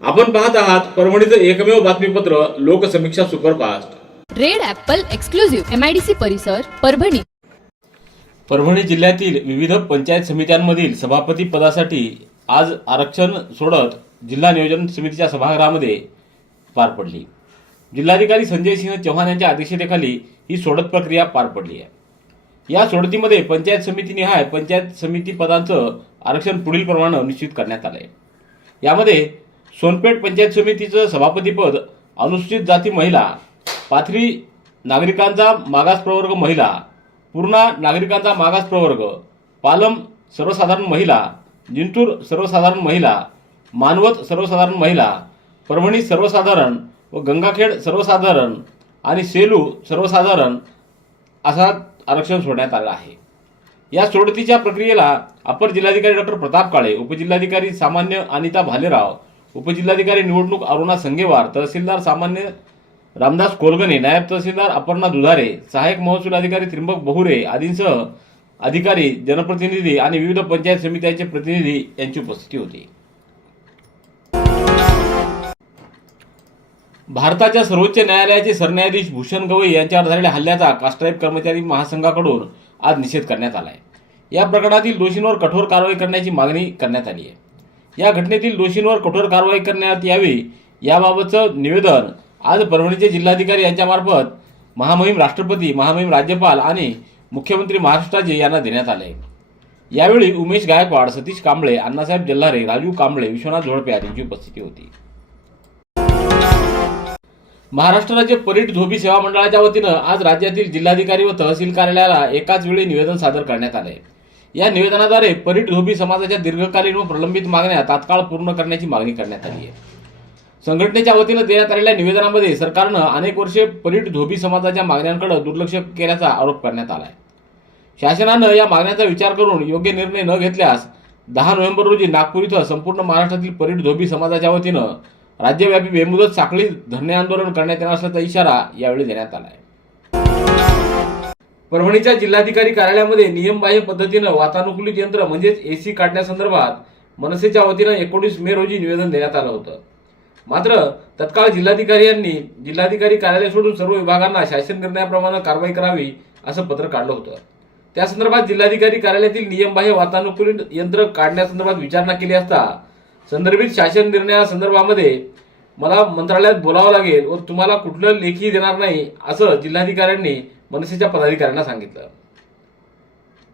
आपण पाहत आहात परभणीचं एकमेव बातमीपत्र Loksamiksha superfast. Red Apple exclusive MIDC परिसर परभणी. परभणी जिल्ह्यातील विविध पंचायत समित्यांमधील सभापती पदासाठी आज आरक्षण सोडत जिल्हा नियोजन समितीच्या सभागृहामध्ये पार पडली. जिल्हाधिकारी संजय सिंह चव्हाण यांच्या अध्यक्षतेखाली ही सोडत प्रक्रिया पार पडली आहे. या सोडतीमध्ये पंचायत समितीनिहाय पंचायत समिती पदांचं आरक्षण पुढील प्रमाणे निश्चित करण्यात आलं आहे यामध्ये सोनपेठ पंचायत समितीचं सभापतीपद अनुसूचित जाती महिला पाथरी नागरिकांचा मागास प्रवर्ग महिला पूर्णा नागरिकांचा मागास प्रवर्ग पालम सर्वसाधारण महिला जिंतूर सर्वसाधारण महिला मानवत सर्वसाधारण महिला परभणी सर्वसाधारण व गंगाखेड सर्वसाधारण आणि सेलू सर्वसाधारण असा आरक्षण सोडण्यात आलं आहे. या सोडतीच्या प्रक्रियेला अपर जिल्हाधिकारी डॉक्टर प्रताप काळे उपजिल्हाधिकारी सामान्य अनिता भालेराव उपजिल्हाधिकारी निवडणूक अरुणा संगेवार तहसीलदार सामान्य रामदास कोलगणे नायब तहसीलदार अपर्णा दुधारे सहाय्यक महसूल अधिकारी त्रिंबक बहुरे आदींसह अधिकारी जनप्रतिनिधी आणि विविध पंचायत समित्यांचे प्रतिनिधी यांची उपस्थिती होती. भारताच्या सर्वोच्च न्यायालयाचे सरन्यायाधीश भूषण गवई यांच्यावर झालेल्या हल्ल्याचा कास्ट्राईब कर्मचारी महासंघाकडून आज निषेध करण्यात आला आहे या प्रकरणातील दोषींवर कठोर कारवाई करण्याची मागणी करण्यात आली आहे. या घटनेतील दोषींवर कठोर कारवाई करण्यात यावी याबाबतचं निवेदन आज परभणीचे जिल्हाधिकारी यांच्यामार्फत महामहिम राष्ट्रपती महामहिम राज्यपाल आणि मुख्यमंत्री महाराष्ट्राचे यांना देण्यात आले. यावेळी उमेश गायकवाड सतीश कांबळे अण्णासाहेब जल्हारे राजू कांबळे विश्वनाथ झोडपे आदींची उपस्थिती होती. महाराष्ट्र राज्य परीट धोबी सेवा मंडळाच्या वतीनं आज राज्यातील जिल्हाधिकारी व तहसील कार्यालयाला एकाच वेळी निवेदन सादर करण्यात आले. या निवेदनाद्वारे परीट धोबी समाजाच्या दीर्घकालीन व प्रलंबित मागण्या तात्काळ पूर्ण करण्याची मागणी करण्यात आली आहे. संघटनेच्या वतीनं देण्यात आलेल्या निवेदनामध्ये सरकारनं अनेक वर्षे परीट धोबी समाजाच्या मागण्यांकडे दुर्लक्ष केल्याचा आरोप करण्यात आला आहे शासनानं या मागण्यांचा विचार करून योग्य निर्णय न घेतल्यास दहा नोव्हेंबर रोजी नागपूर इथं संपूर्ण महाराष्ट्रातील परीट धोबी समाजाच्या वतीनं राज्यव्यापी बेमुदत साखळी धरणे आंदोलन करण्यात येणार असल्याचा इशारा यावेळी देण्यात आला आहे परभणीच्या जिल्हाधिकारी कार्यालयामध्ये नियमबाह्य पद्धतीनं वातानुकूलित यंत्र म्हणजेच एसी काढण्यासंदर्भात मनसेच्या वतीनं एकोणीस मे रोजी निवेदन देण्यात आलं होतं. मात्र तत्काळ जिल्हाधिकारी यांनी जिल्हाधिकारी कार्यालय सोडून सर्व विभागांना शासन निर्णयाप्रमाणे कारवाई करावी असं पत्र काढलं होतं. त्या संदर्भात जिल्हाधिकारी कार्यालयातील नियमबाह्य वातानुकूलित यंत्र काढण्यासंदर्भात विचारणा केली असता संदर्भित शासन निर्णयासंदर्भामध्ये मला मंत्रालयात बोलावं लागेल व तुम्हाला कुठलं लेखी देणार नाही असं जिल्हाधिकाऱ्यांनी मनसेच्या पदाधिकाऱ्यांना सांगितलं.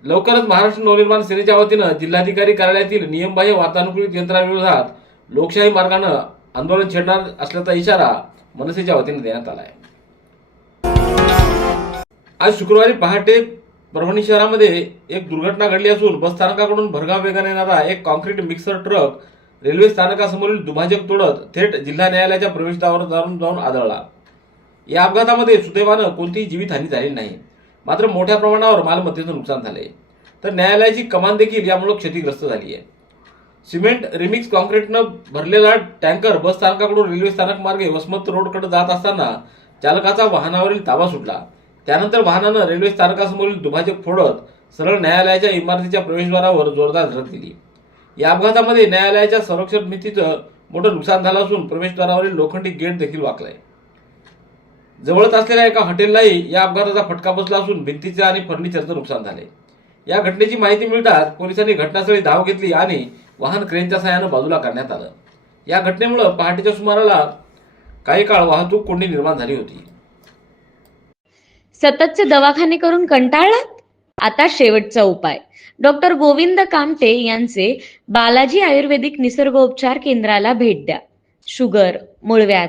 लवकरच महाराष्ट्र नवनिर्माण सेनेच्या वतीनं जिल्हाधिकारी कार्यालयातील नियमबाह्य वातानुकूलित यंत्राविरोधात लोकशाही मार्गानं आंदोलन छेडणार असल्याचा इशारा मनसेच्या वतीनं देण्यात आला आहे आज शुक्रवारी पहाटे परभणी शहरामध्ये एक दुर्घटना घडली असून बस स्थानकाकडून वेगाने येणारा एक कॉन्क्रीट मिक्सर ट्रक रेल्वे स्थानकासमोरील दुभाजक तोडत थेट जिल्हा न्यायालयाच्या प्रवेशद्वारावर जाऊन जाऊन आदळला. या अपघातामध्ये सुदैवानं कोणतीही जीवितहानी झाली नाही. मात्र मोठ्या प्रमाणावर मालमत्तेचं नुकसान झालंय. तर न्यायालयाची कमान देखील यामुळे क्षतिग्रस्त झाली आहे सिमेंट रिमिक्स कॉन्क्रीटनं भरलेला टँकर बस स्थानकाकडून रेल्वे स्थानक मार्गे वसमत रोडकडे जात असताना चालकाचा वाहनावरील ताबा सुटला. त्यानंतर वाहनानं रेल्वे स्थानकासमोरील दुभाजक फोडत सरळ न्यायालयाच्या इमारतीच्या प्रवेशद्वारावर जोरदार धडक दिली. या अपघातामध्ये न्यायालयाच्या संरक्षण भिंतीचं मोठं नुकसान झालं असून प्रवेशद्वारावरील लोखंडी गेट देखील वाकलाय. जवळच असलेल्या एका हॉटेललाही या अपघाताचा फटका बसला असून भिंतीचे आणि फर्निचरचं नुकसान झाले. या घटनेची माहिती मिळताच पोलिसांनी घटनास्थळी धाव घेतली आणि वाहन क्रेनच्या सहाय्यानं बाजूला करण्यात आलं. या घटनेमुळे पहाटेच्या सुमाराला काही काळ वाहतूक कोंडी निर्माण झाली होती. सततचे दवाखाने करून कंटाळलात? आता शेवटचा उपाय. डॉक्टर गोविंद कामटे यांचे बालाजी आयुर्वेदिक निसर्गोपचार केंद्राला भेट द्या. शुगर मूळव्याध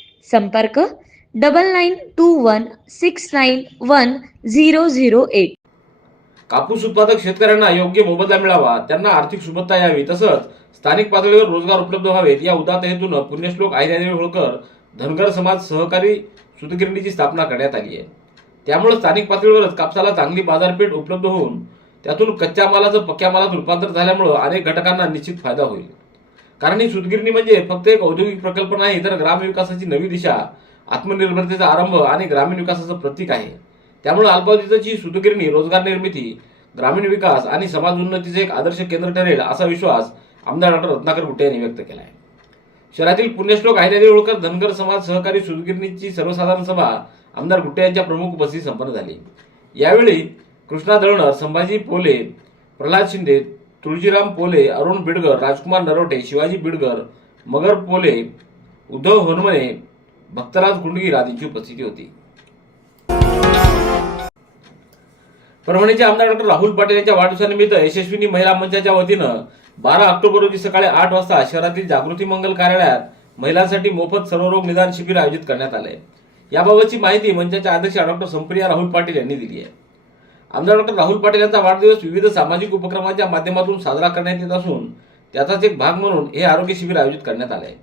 संपर्क double nine two one six nine one zero zero eight. कापूस उत्पादक शेतकऱ्यांना योग्य मोबदला मिळावा. त्यांना आर्थिक सुबत्ता यावी. तसंच स्थानिक पातळीवर रोजगार उपलब्ध व्हावेत. या उदात हेतून पुण्यश्लोक अहिल्यादेवी होळकर धनगर समाज सहकारी सुतगिरणीची स्थापना करण्यात आली आहे. त्यामुळे स्थानिक पातळीवरच कापसाला चांगली बाजारपेठ उपलब्ध होऊन त्यातून कच्च्या मालाचं पक्क्या मालात रूपांतर झाल्यामुळं अनेक घटकांना निश्चित फायदा होईल. कारण ही सुतगिरणी म्हणजे फक्त एक औद्योगिक प्रकल्प नाही तर ग्रामविकासाची नवी दिशा आत्मनिर्भरतेचा आरंभ आणि ग्रामीण विकासाचं प्रतीक आहे. त्यामुळे अल्पावधीची सुतगिरणी रोजगार निर्मिती ग्रामीण विकास आणि समाज उन्नतीचे एक आदर्श केंद्र ठरेल असा विश्वास आमदार डॉक्टर रत्नाकर गुट्टे यांनी व्यक्त केला आहे शहरातील पुण्यश्लोक अहिल्यादेवी होळकर धनगर समाज सहकारी सुतगिरणीची सर्वसाधारण सभा आमदार गुट्टे यांच्या प्रमुख उपस्थितीत संपन्न झाली. यावेळी कृष्णा दळणर संभाजी पोले प्रल्हाद शिंदे तुळजीराम पोले अरुण बिडगर राजकुमार नरोटे शिवाजी बिडगर मगर पोले उद्धव होनमने भक्तराज गुंडगीर आदींची उपस्थिती होती. परभणीचे आमदार डॉक्टर राहुल पाटील यांच्या वाढदिवसानिमित्त यशस्विनी महिला मंचाच्या वतीनं बारा ऑक्टोबर रोजी सकाळी आठ वाजता शहरातील जागृती मंगल कार्यालयात महिलांसाठी मोफत सर्वरोग निदान शिबिर आयोजित करण्यात आले याबाबतची माहिती मंचाच्या अध्यक्ष डॉक्टर संप्रिया राहुल पाटील यांनी दिली आहे. आमदार डॉक्टर राहुल पाटील यांचा वाढदिवस विविध सामाजिक उपक्रमांच्या माध्यमातून साजरा करण्यात येत असून त्याचाच एक भाग म्हणून हे आरोग्य शिबिर आयोजित करण्यात आले आहे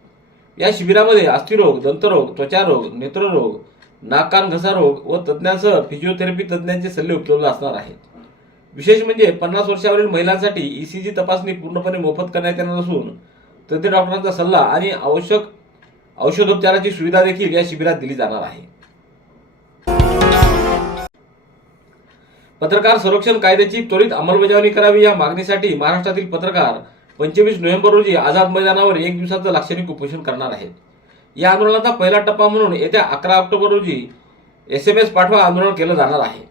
या शिबिरामध्ये अस्थिरोग दंतरोग त्वचारोग नेत्ररोग नाकान घसा रोग व तज्ज्ञांसह फिजिओथेरपी तज्ज्ञांचे सल्ले उपलब्ध असणार आहेत. विशेष म्हणजे पन्नास वर्षावरील महिलांसाठी ईसीजी तपासणी पूर्णपणे मोफत करण्यात येणार असून तज्ज्ञ डॉक्टरांचा सल्ला आणि आवश्यक औषधोपचाराची सुविधा देखील या शिबिरात दिली जाणार आहे. पत्रकार संरक्षण कायद्याची त्वरित अंमलबजावणी करावी या मागणीसाठी महाराष्ट्रातील पत्रकार पंचवीस नोव्हेंबर रोजी आझाद मैदानावर एक दिवसाचं लाक्षणिक उपोषण करणार आहेत. या आंदोलनाचा पहिला टप्पा म्हणून येत्या अकरा ऑक्टोबर रोजी एस एम एस पाठवा आंदोलन केलं जाणार आहे.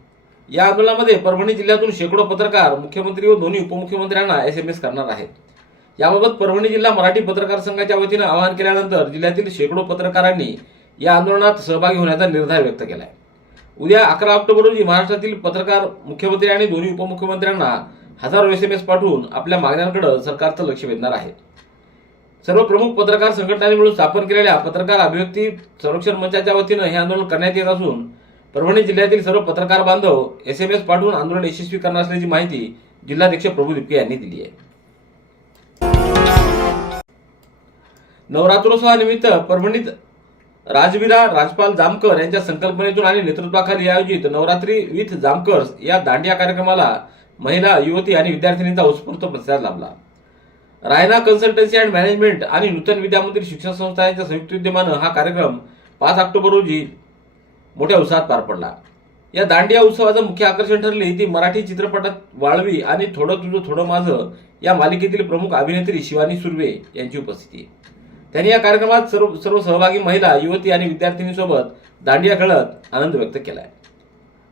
या आंदोलनामध्ये परभणी जिल्ह्यातून शेकडो पत्रकार मुख्यमंत्री व दोन्ही उपमुख्यमंत्र्यांना एस एम एस करणार आहेत. याबाबत परभणी जिल्हा मराठी पत्रकार संघाच्या वतीनं आवाहन केल्यानंतर जिल्ह्यातील शेकडो पत्रकारांनी या आंदोलनात सहभागी होण्याचा निर्धार व्यक्त केला आहे उद्या अकरा ऑक्टोबर रोजी महाराष्ट्रातील पत्रकार मुख्यमंत्री आणि दोन्ही उपमुख्यमंत्र्यांना हजारो एस एम एस पाठवून आपल्या मागण्यांकडे सरकारचं लक्ष वेधणार आहे. सर्व प्रमुख पत्रकार संघटनांनी मिळून स्थापन केलेल्या पत्रकार अभिव्यक्ती संरक्षण मंचाच्या वतीनं हे आंदोलन करण्यात येत असून परभणी जिल्ह्यातील सर्व पत्रकार बांधव एस एम एस पाठवून आंदोलन यशस्वी करणार असल्याची माहिती जिल्हाध्यक्ष प्रभू दिपके यांनी दिली आहे. नवरात्रोत्सवानिमित्त परभणीत राजवीरा राजपाल जामकर यांच्या संकल्पनेतून आणि नेतृत्वाखाली आयोजित नवरात्री विथ जामकर्स या दांडिया कार्यक्रमाला महिला युवती आणि विद्यार्थिनींचा उत्स्फूर्त प्रतिसाद लाभला. रायना कन्सल्टन्सी अँड मॅनेजमेंट आणि नूतन विद्यामंदिर शिक्षण संस्था यांच्या संयुक्त विद्यमानं हा कार्यक्रम पाच ऑक्टोबर रोजी मोठ्या उत्साहात पार पडला. या दांडिया उत्सवाचं मुख्य आकर्षण ठरले ती मराठी चित्रपटात वाळवी आणि थोडं तुझं थोडं माझं या मालिकेतील प्रमुख अभिनेत्री शिवानी सुर्वे यांची उपस्थिती. त्यांनी या कार्यक्रमात सर्व सर्व सहभागी महिला युवती आणि विद्यार्थिनींसोबत दांडिया खेळत आनंद व्यक्त केलाय.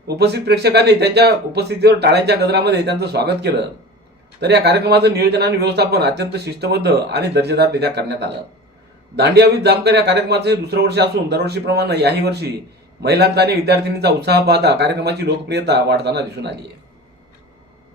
उपस्थित प्रेक्षकांनी त्यांच्या उपस्थितीवर टाळ्यांच्या गजरामध्ये त्यांचं स्वागत केलं. तर या कार्यक्रमाचं नियोजन आणि व्यवस्थापन अत्यंत शिस्तबद्ध आणि दर्जेदाररित्या करण्यात आलं. दांडिया विथ जामकर या कार्यक्रमाचे हे दुसरं वर्ष असून दरवर्षीप्रमाणे याही वर्षी महिलांचा आणि विद्यार्थिनींचा उत्साह पाहता कार्यक्रमाची लोकप्रियता वाढताना दिसून आली आहे.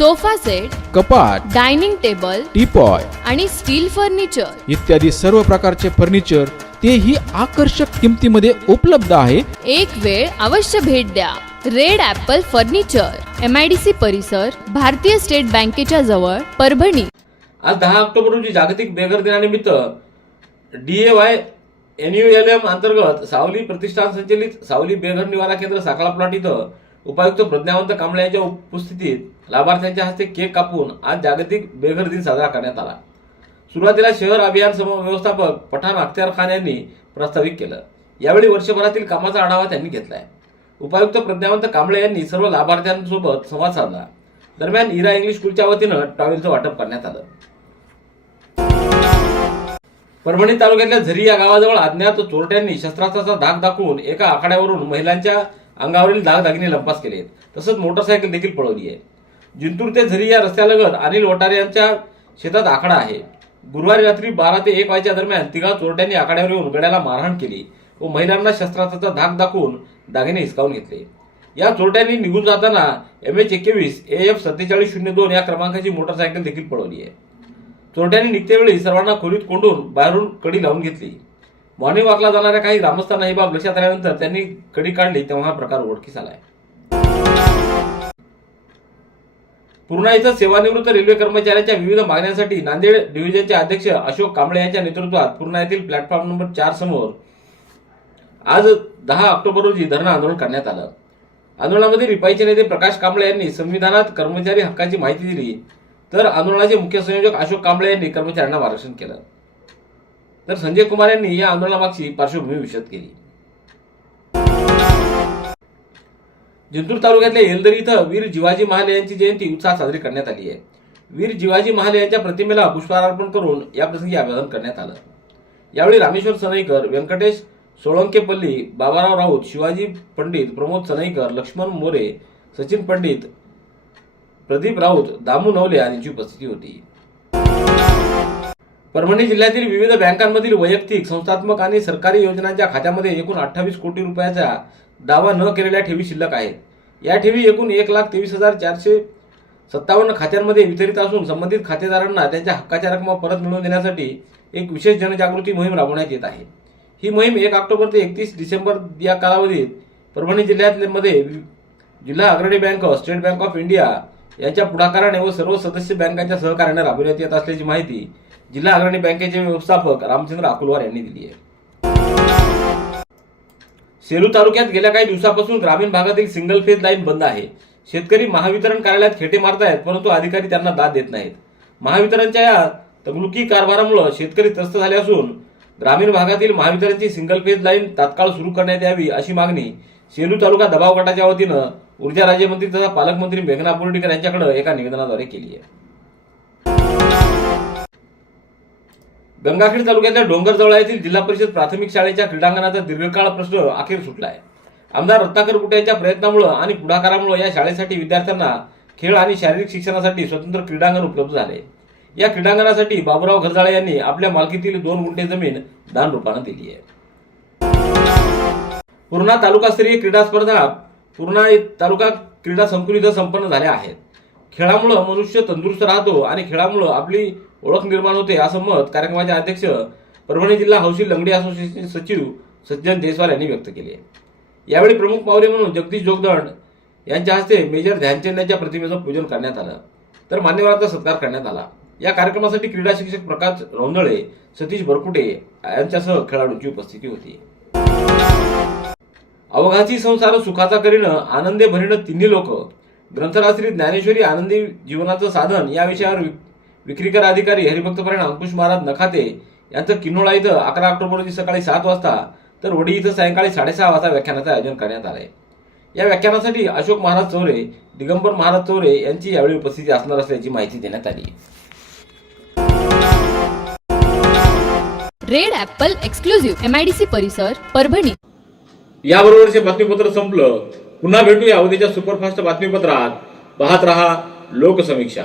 sofa set कपाट डायनिंग टेबल टीपॉय आणि स्टील फर्निचर. इत्यादी सर्व प्रकारचे फर्निचर तेही आकर्षक किमतीमध्ये उपलब्ध आहे. एक वेळ अवश्य भेट द्या. Red Apple furniture M I D C परिसर भारतीय स्टेट बँकेच्या जवळ परभणी. आज दहा ऑक्टोबर रोजी जागतिक बेघर दिनानिमित्त D A Y N U L M अंतर्गत सावली प्रतिष्ठान संचलित सावली बेघर निवारा केंद्र साखळा प्लॉट इथं उपायुक्त प्रज्ञावंत कांबळे यांच्या उपस्थितीत लाभार्थ्यांच्या हस्ते केक कापून आज जागतिक बेघर दिन साजरा करण्यात आला. सुरुवातीला शहर अभियान समव्यवस्थापक पठाण अख्तियार खान यांनी प्रस्तावित केलं. यावेळी वर्षभरातील कामाचा आढावा त्यांनी घेतलाय. उपायुक्त प्रज्ञावंत कांबळे यांनी सर्व लाभार्थ्यांसोबत संवाद साधला. दरम्यान इरा इंग्लिश स्कूलच्या वतीनं टॉवेलचं वाटप करण्यात आलं. परभणी तालुक्यातल्या झरी या गावाजवळ अज्ञात चोरट्यांनी शस्त्रास्त्राचा धाक दाखवून एका आखाड्यावरून महिलांच्या अंगावरील दागदागिने लंपास केले तसंच मोटरसायकल देखील पळवली आहे. जिंतूर ते झरी या रस्त्यालगत अनिल वटारे यांच्या शेतात आखाडा आहे. गुरुवारी रात्री बारा ते एक वाजेच्या दरम्यान तिघा चोरट्यांनी आखाड्यावर येऊन गड्याला मारहाण केली व महिलांना शस्त्राचा धाक दाखवून दागिने हिसकावून घेतले. या चोरट्यांनी निघून जाताना एम एच एकवीस ए एफ सत्तेचाळीस शून्य दोन या क्रमांकाची मोटरसायकल देखील पळवली आहे. चोरट्यांनी निघतेवेळी सर्वांना खोलीत कोंडून बाहेरून कडी लावून घेतली. मॉर्निंग वॉकला जाणाऱ्या काही ग्रामस्थांना ही बाब लक्षात आल्यानंतर त्यांनी कडी काढली तेव्हा हा प्रकार उघडकीस आलाय. पूर्णा इथं सेवानिवृत्त रेल्वे कर्मचाऱ्यांच्या विविध मागण्यांसाठी नांदेड डिव्हिजनचे अध्यक्ष अशोक कांबळे यांच्या नेतृत्वात पूर्णा येथील प्लॅटफॉर्म नंबर चार समोर आज दहा ऑक्टोबर रोजी धरणं आंदोलन करण्यात आलं. आंदोलनामध्ये रिपाईचे नेते प्रकाश कांबळे यांनी संविधानात कर्मचारी हक्काची माहिती दिली तर आंदोलनाचे मुख्य संयोजक अशोक कांबळे यांनी कर्मचाऱ्यांना मार्गदर्शन केलं. तर संजय कुमार यांनी या आंदोलनामागची पार्श्वभूमी विशद केली. जिंतूर तालुक्यातल्या येलदरी इथं वीर जिवाजी महाले यांची जयंती उत्साहात साजरी करण्यात आली आहे. वीर जिवाजी महाले यांच्या प्रतिमेला पुष्पहार अर्पण करून याप्रसंगी अभिवादन करण्यात आलं. यावेळी रामेश्वर सनईकर व्यंकटेश सोळंकेपल्ली बाबाराव राऊत शिवाजी पंडित प्रमोद सनईकर लक्ष्मण मोरे सचिन पंडित प्रदीप राऊत दामू नवले यांची उपस्थिती होती. परभणी जिल्ह्यातील विविध बँकांमधील वैयक्तिक संस्थात्मक आणि सरकारी योजनांच्या खात्यामध्ये एकूण अठ्ठावीस कोटी रुपयाच्या दावा न केलेल्या ठेवी शिल्लक आहेत या ठेवी एकूण एक लाख तेवीस हजार चारशे सत्तावन्न खात्यांमध्ये वितरित असून संबंधित खातेदारांना त्यांच्या हक्काच्या रकमा परत मिळवून देण्यासाठी एक विशेष जनजागृती मोहीम राबवण्यात येत आहे. ही मोहीम एक ऑक्टोबर ते एकतीस डिसेंबर या कालावधीत परभणी जिल्ह्यातमध्ये जिल्हा अग्रणी bank State Bank of India यांच्या पुढाकाराने व सर्व सदस्य बँकांच्या सहकार्याने राबविण्यात येत असल्याची माहिती जिल्हा अग्रणी बँकेचे व्यवस्थापक रामचंद्र अकुलवार यांनी दिली आहे. सेलू तालुक्यात गेल्या काही दिवसापासून ग्रामीण भागातील सिंगल फेज लाईन बंद आहे. शेतकरी महावितरण कार्यालयात खेटे मारतायत परंतु अधिकारी त्यांना दाद देत नाहीत. महावितरणच्या या तगलुकी कारभारामुळे शेतकरी त्रस्त झाले असून ग्रामीण भागातील महावितरणची सिंगल फेज लाईन तात्काळ सुरू करण्यात यावी अशी मागणी सेलू तालुका दबाव गटाच्या वतीनं ऊर्जा राज्यमंत्री तथा पालकमंत्री मेघना बोर्डीकर यांच्याकडे एका निवेदनाद्वारे केली आहे. गंगाखेड तालुक्यातल्या डोंगरजवळा येथील जिल्हा परिषद प्राथमिक शाळेच्या क्रीडांगणाचा दीर्घकाळ प्रश्न अखेर सुटला आहे आमदार रत्नाकर कुटे यांच्या प्रयत्नामुळे आणि पुढाकारामुळे या शाळेसाठी विद्यार्थ्यांना खेळ आणि शारीरिक शिक्षणासाठी स्वतंत्र क्रीडांगण उपलब्ध झाले. या क्रीडांगणासाठी बाबुराव घरजाळे यांनी आपल्या मालकीतील दोन गुंठे जमीन दान रूपानं दिली आहे. पूर्णा तालुकास्तरीय क्रीडा स्पर्धा पूर्णा तालुका क्रीडा संकुल इथं संपन्न झाल्या आहेत. खेळामुळं मनुष्य तंदुरुस्त राहतो आणि खेळामुळं आपली ओळख निर्माण होते असं मत कार्यक्रमाचे अध्यक्ष परभणी जिल्हा हौशी लंगडी असोसिएशन सचिव सज्जन जयस्वाल यांनी व्यक्त केले यावेळी प्रमुख पाहुणे म्हणून जगदीश जोगदंड यांच्या हस्ते मेजर ध्यानचंद यांच्या प्रतिमेचं पूजन करण्यात आलं. तर मान्यवरांचा सत्कार करण्यात आला. या कार्यक्रमासाठी क्रीडा शिक्षक प्रकाश रोंदळे सतीश बरकुटे यांच्यासह खेळाडूंची उपस्थिती होती. अवघाची संसार सुखाचा करीनं आनंदे भरीन तिन्ही लोक ग्रंथराश्री ज्ञानेश्वरी आनंदी जीवनाचं साधन या विषयावर विक्रीकर अधिकारी हरिभक्तपरायण अंकुश महाराज नखाते यांचं किन्होळा इथं अकरा ऑक्टोबर रोजी सकाळी सात वाजता तर वडी इथं सायंकाळी साडेसहा वाजता व्याख्यानाचं आयोजन करण्यात आलंय. या व्याख्यानासाठी अशोक महाराज चौरे दिगंबर महाराज चौरे यांची यावेळी उपस्थिती असणार असल्याची माहिती देण्यात आली. Red Apple exclusive M I D C परिसर परभणी. याबरोबरचे बातमीपत्र संपलं पुन्हा भेटूया उद्याच्या सुपरफास्ट बातमीपत्रात. पाहत रहा लोकसमीक्षा.